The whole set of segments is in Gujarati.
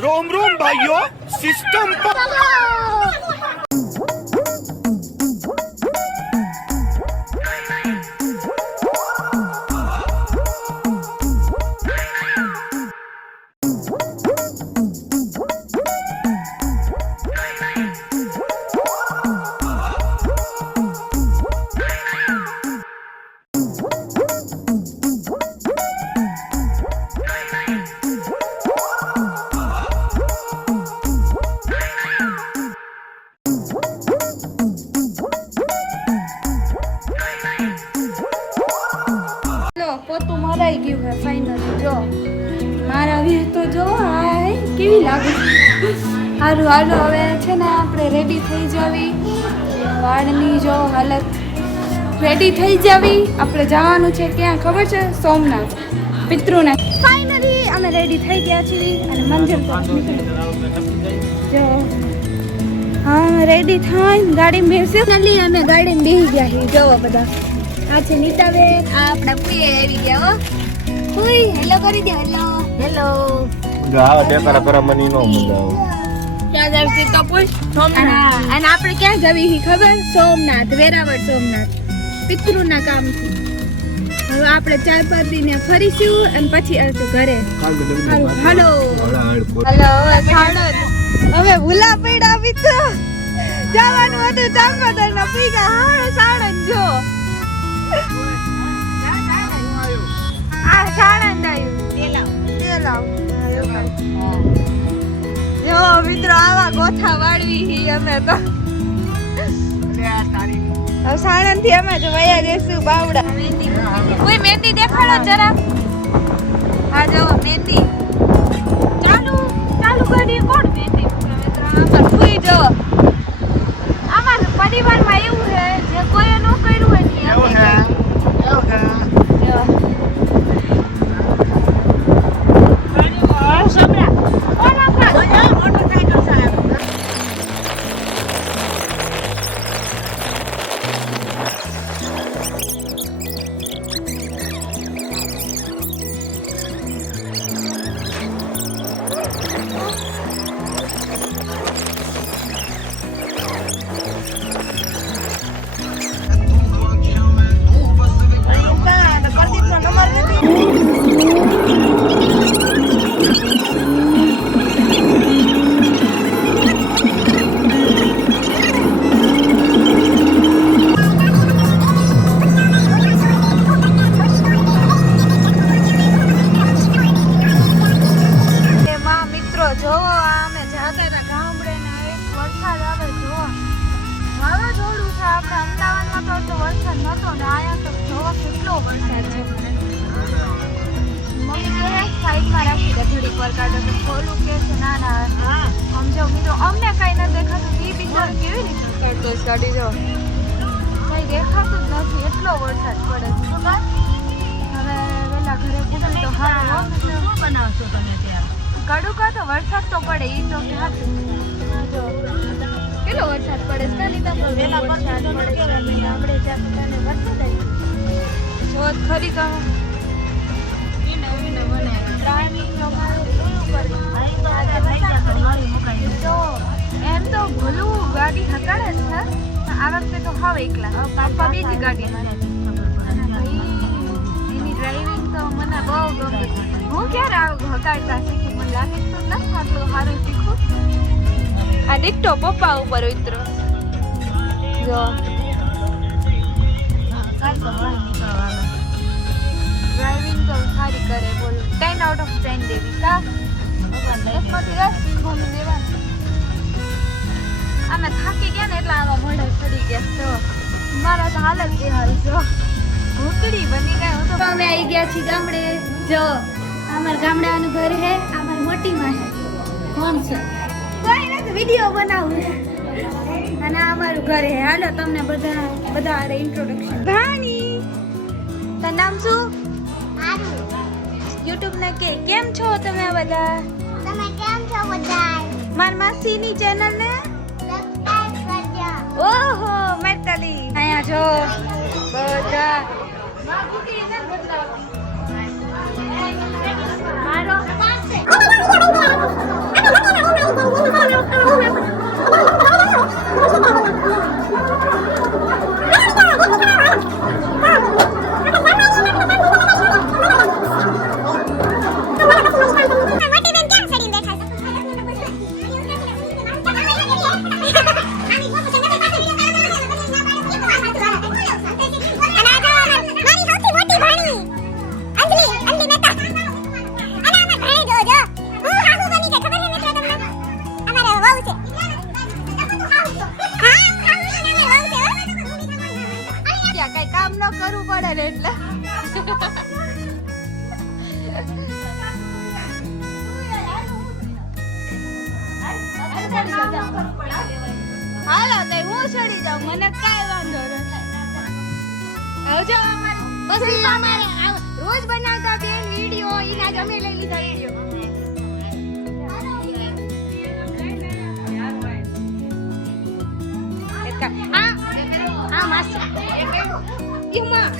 रोम रोम भाइयों, सिस्टम पर પોતું મરાઈ ગયું હે ફાઇનલી જો મારા વીર તો જો હાય કેવી લાગે હારું હાલો હવે છે ને આપણે રેડી થઈ જવી વાળની જો હાલત રેડી થઈ જવી આપણે જવાનું છે ક્યાં ખબર છે સોમનાથ પિતૃને ફાઇનલી અમે રેડી થઈ ગયા છીએ અને મંજિલ તરફ નીકળી જો હા રેડી થઈને ગાડી બેસી નલી અમે ગાડીમાં બેસી ગયા છીએ જોવો બધા આ છે નીતાબેન આ આપણા પુએ આવી ગયા હો પુઈ હેલો કરી દે હેલો હેલો ગાવ દેખાડા પર મની નો મજા ક્યાં જાવ છે તો પૂછ સોમનાથ અને આપણે ક્યાં જવી છે ખબર સોમનાથ વેરાવળ સોમનાથ પિતૃના કામથી હવે આપણે ચાર પાંચ દિને ફરીશું અને પછી આવશું ઘરે હાલો હાલો હવે ભૂલા પડ્યા મિત્ર જવાનું હતું ચાંપાદર ના પીગા હાડે સાડન જો આ સાણંદ આવ્યું જો મિત્રો આવા ગોથા વાળવી હી અમે તો હવે સાણંદ થી અમે જો વયા જઈશું બાવડા કોઈ મહેંદી દેખાડો જરા હા જો મહેંદી ચાલુ કરી કોણ મહેંદી મિત્રો સુઈ જો અમાર પરિવારમાં એવું છે જે કોઈ ન કર્યું હોય ને એવું છે ગાડી જો કઈ દેખાતું જ નથી એટલો વરસાદ પડે છે હવે વેલા ઘરે પૂછે તો હા શું બનાવશો તમે ત્યાં કડુકા તો વરસાદ તો પડે ઈ તો સાચું જો કેટલો વરસાદ પડે છે ને તો વેલા વરસાદ પડે આપણે ત્યાં તને વરસાદ આવી જો ખરી કહું ટાઈમિંગ અમારે તો એમ તો ભલું ગાડી હકાડે છે આ વખતે તો હવે એકલા પપ્પા બીજી ગાડી એની ડ્રાઇવિંગ તો મને બહુ ગમે હું ક્યારે હકાડતા શીખી મને લાગે તો નથી આટલું સારું શીખું આ દીકતો પપ્પા ઉપર ઉતરો જો ડ્રાઇવિંગ તો સારી કરે બોલું 10 આઉટ ઓફ 10 દેવી કા 10માંથી 10 ઘૂમી દેવાનું અમે થાકી ગયા ને એટલે આમાં મોઢે ચડી ગયા તો મારા તો હાલત કે હાલ જો ભૂકડી બની ગઈ હું તો અમે આવી ગયા છીએ ગામડે જો અમાર ગામડાનું ઘર હે અમાર મોટી માં હે કોણ છે કોઈ નથી વિડિયો બનાવું અને આ અમારું ઘર હે હાલો તમને બધા આરે ઇન્ટ્રોડક્શન ભાણી તારું નામ શું YouTube ને કેમ છો તમે બધા માર માસીની ચેનલ ને ઓહો મેટલી આયા જો બધા મારો હાલો તો હું ચડી જાઉં, મને કાંઈ વાંધો નથી. હવે જો પછી અમારે રોજ બનાવતા બેન વિડિયો ઈના જ અમે લઈ લીધા વિડિયો. આ માસી ઈમાં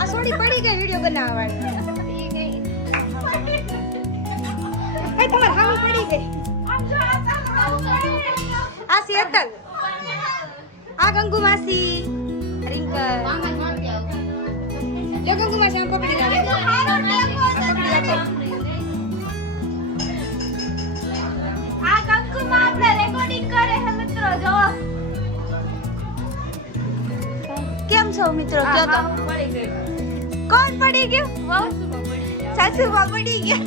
આ સોડી પડી ગઈ વિડિયો બનાવવાની. એ તમાર હામી પડી ગઈ. આ શેતલ, આ ગંગુ માસી, રિંકલ. લે ગંગુ માસી આમ પકડી લાવે. આ કંકુમાં આપણે રેકોર્ડિંગ કરે છે મિત્રો. જો કેમ છો મિત્રો? કયો તો પડી ગઈ. કોણ પડી ગયું? સાસુમાં પડી ગયા.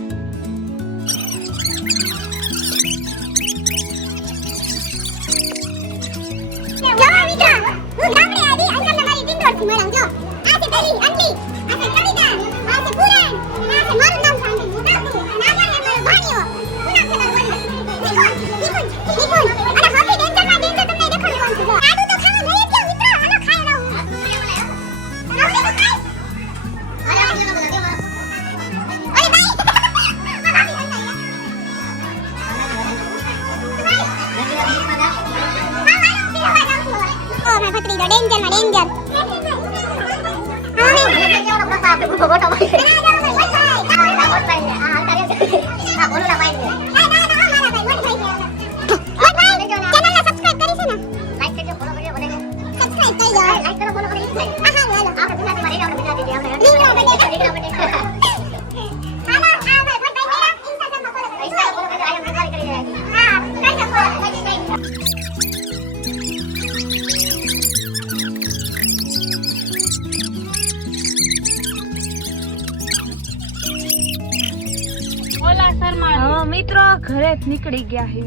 મિત્રો ઘરે જ નીકળી ગયા હે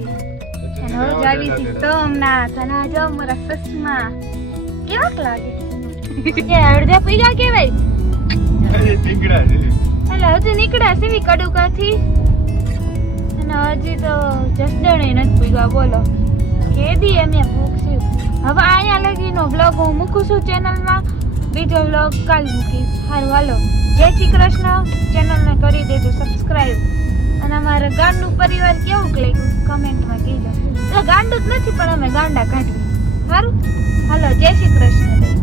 અને હવે જાવી હતી સોમનાથ. અને આ જો મારા સસમા કેવાક લાગે એ અડધા પૈગા કેવાય એટલે હજી નીકળ્યા છે કડુકાથી અને હજી તો જસદણે નથી પૈગા. બોલો કેદી એમ પૂછ્યું. હવે અહીંયા લગીનો બ્લોગ હું મૂકું છું ચેનલમાં, બીજો બ્લોગ કાલ મૂકીશ. સારું હાલો, જય શ્રી કૃષ્ણ. ચેનલને કરી દેજો સબસ્ક્રાઇબ. અને અમારા ગાંડું પરિવાર કેવું લાગ્યું કમેન્ટમાં કહેજો. એટલે ગાંડું જ નથી પણ અમે ગાંડા કાઢવી. સારું હાલો, જય શ્રી કૃષ્ણ.